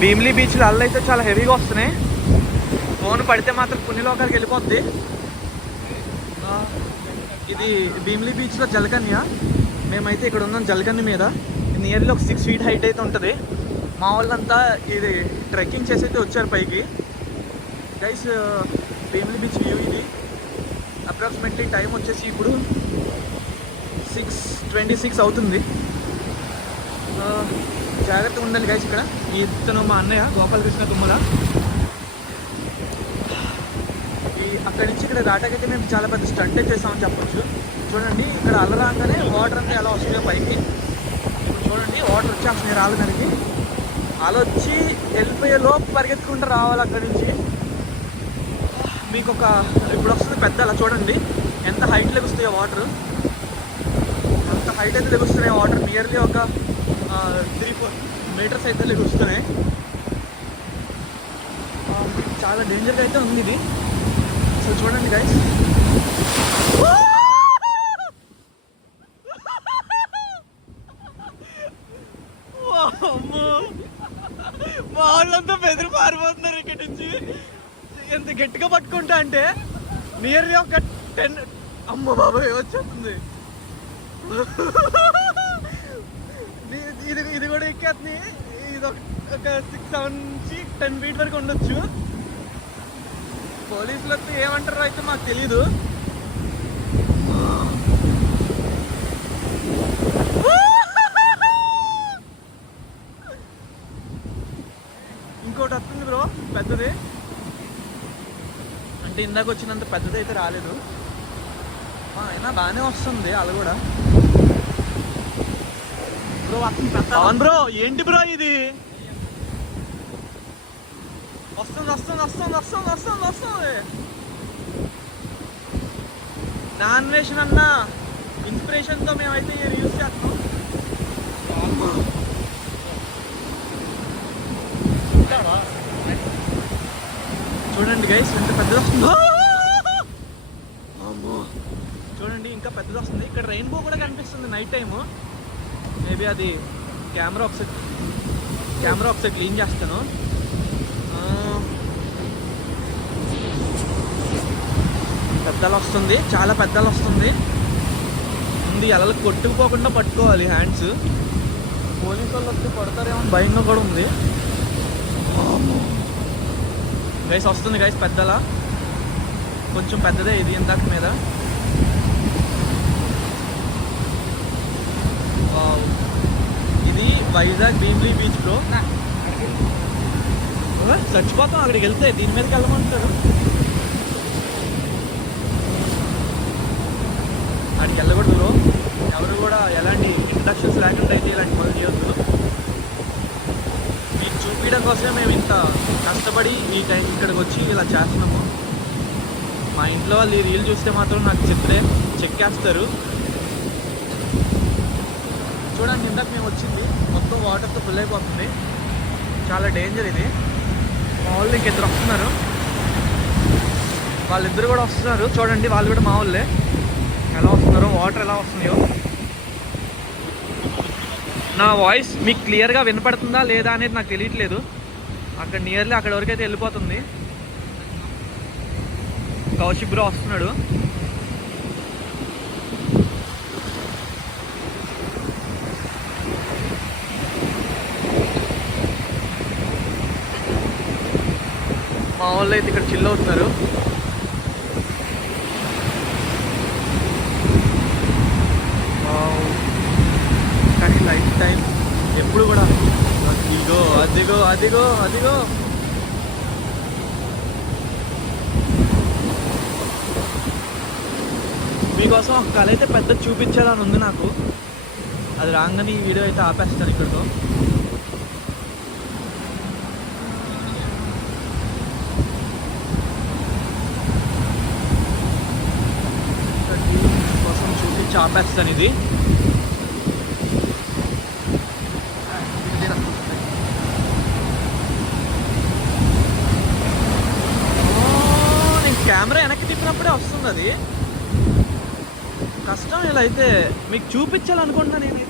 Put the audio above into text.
భీమిలీ బీచ్లో అల్ల అయితే చాలా హెవీగా వస్తున్నాయి. ఫోన్ పడితే మాత్రం పుణ్యలోకానికి వెళ్ళిపోద్ది. ఇది భీమిలీ బీచ్లో జలకన్య. మేమైతే ఇక్కడ ఉన్నాం జలకన్య మీద. నియర్లీ ఒక 6 feet హైట్ అయితే ఉంటుంది. మా వాళ్ళంతా ఇది ట్రెక్కింగ్ చేసి అయితే వచ్చారు పైకి. గైస్ భీమిలీ బీచ్ వ్యూ ఇది. అప్రాక్సిమేట్లీ టైం వచ్చేసి ఇప్పుడు 6:26 అవుతుంది. జాగ్రత్తగా ఉండాలి గైస్. ఇక్కడ ఇతను మా అన్నయ్య గోపాలకృష్ణ తుమ్మల. అక్కడి నుంచి ఇక్కడ దాటాకైతే మేము చాలా పెద్ద స్టంట్ చేసామని చెప్పొచ్చు. చూడండి ఇక్కడ అల్లరాగానే వాటర్ అంతా ఎలా వస్తుందో పైకి. ఇప్పుడు చూడండి వాటర్ వచ్చేస్తున్నాయి రాళ్ళ దానికి. అలా వచ్చి వెళ్ళిపోయే లోపు పరిగెత్తుకుంటూ రావాలి అక్కడి నుంచి. మీకు ఇప్పుడు వస్తుంది పెద్ద అలా చూడండి ఎంత హైట్ లెగుస్తాయో వాటర్. అంత హైట్ అయితే లెగుస్తున్నాయి వాటర్. నియర్లీ ఒక 3-4 meters అయితే లెగుస్తున్నాయి. చాలా డేంజర్గా అయితే ఉంది ఇది. సో చూడండి గైస్. మా వాళ్ళంతా బెదిరి పారిపోతున్నారు ఇక్కడ నుంచి. ఎంత గట్టిగా పట్టుకుంటా అంటే నియర్లీ ఒక 10 అమ్మ బాబాయ్ వచ్చేస్తుంది. ఇది కూడా ఎక్కేస్తుంది. ఇది ఒక 6-7 నుంచి 10 feet వరకు ఉండొచ్చు. పోలీసులు వస్తే ఏమంటారో అయితే మాకు తెలీదు. ఇంకోటి వస్తుంది బ్రో పెద్దది. అంటే ఇందాక వచ్చినంత పెద్దది అయితే రాలేదు. అయినా బాగానే వస్తుంది అలా కూడా. బ్రో అవును బ్రో. ఏంటి బ్రో ఇది? వస్తుంది. నా అన్వేషణ అన్న ఇన్స్పిరేషన్తో మేమైతే యూజ్ చేస్తాం. చూడండి గైస్ ఎంత పెద్దది వస్తుందో. చూడండి ఇంకా పెద్దది వస్తుంది. ఇక్కడ రెయిన్బో కూడా కనిపిస్తుంది నైట్ టైము. మేబీ అది కెమెరా ఒకసారి క్లీన్ చేస్తాను. పెద్దలు వస్తుంది, చాలా పెద్దలు వస్తుంది. ముందు ఎలలు కొట్టుకుపోకుండా పట్టుకోవాలి హ్యాండ్స్. పోలీసు వాళ్ళు వస్తే కొడతారేమో భయంగా కూడా ఉంది. గైస్ వస్తుంది గైస్ పెద్దలా. కొంచెం పెద్దదే ఇది ఇందాక మీద. ఇది వైజాగ్ భీమిలీ బీచ్ బ్రో. చచ్చిపోతాం అక్కడికి వెళ్తే. దీని మీదకి వెళ్ళమంటారు. అక్కడికి వెళ్ళకూడదు బ్రో. ఎవరు కూడా ఎలాంటి ఇంట్రడక్షన్స్ లేకుండా అయితే ఇలాంటి పనులు చేయొద్దు. మీకు చూపించడం కోసమే మేము ఇంత కష్టపడి ఈ టైం ఇక్కడికి వచ్చి ఇలా చేస్తున్నాము. మా ఇంట్లో వాళ్ళు ఈ రీల్ చూస్తే మాత్రం నాకు చెక్కేస్తారు. చూడండి ఇందాక మేము వచ్చింది మొత్తం వాటర్తో ఫుల్ అయిపోతుంది. చాలా డేంజర్ ఇది. మా వాళ్ళు ఇంకిద్దరు వస్తున్నారు. వాళ్ళిద్దరు కూడా వస్తున్నారు. చూడండి వాళ్ళు కూడా మా వాళ్ళే. ఎలా వస్తున్నారో, వాటర్ ఎలా వస్తున్నాయో. నా వాయిస్ మీకు క్లియర్గా వినపడుతుందా లేదా అనేది నాకు తెలియట్లేదు. అక్కడ నియర్లీ అక్కడ వరకు అయితే వెళ్ళిపోతుంది. కౌశిక్ బ్రో వస్తున్నాడు. మా వాళ్ళు అయితే ఇక్కడ చిల్ అవుతున్నారు. కానీ లైఫ్ టైం ఎప్పుడు కూడా అదిగో మీకోసం ఒక కళ అయితే పెద్ద చూపించాలని ఉంది నాకు. అది రాగానే ఈ వీడియో అయితే ఆపేస్తాను ఇక్కడితో. కోసం చూపించి ఆపేస్తాను ఇది. కెమెరా వెనక్కి తిప్పినప్పుడే వస్తుంది అది. కష్టం ఇలా అయితే మీకు చూపించాలనుకుంటున్నా నేను.